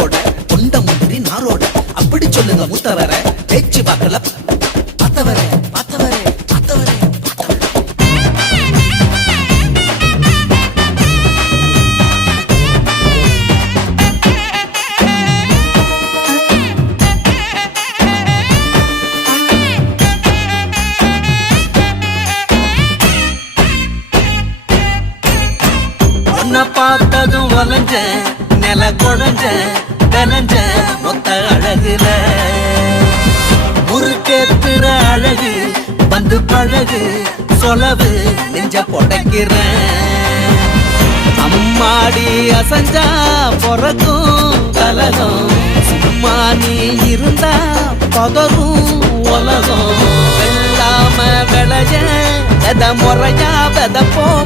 ஊரோட கொண்ட முந்திரி நாரோட அப்படி சொல்லுங்க மூத்தவர பேச்சு பார்க்கல பார்த்தவரே பார்த்தவரே பார்த்தவரே உன்னை பார்த்ததும் வளைஞ்ச நில குழஞ்ச கலஞ்ச மொத்த அழகுல முறுக்கேத்துற அழகு வந்து பழகு சொலவு நெஞ்ச பொடைக்கிற அம்மாடி அசஞ்சா பொறக்கும் கலகம் சும்மா நீ இருந்தா பதரும் உலகம் வெள்ளாம விளைய வெத முறையா வெதப்போ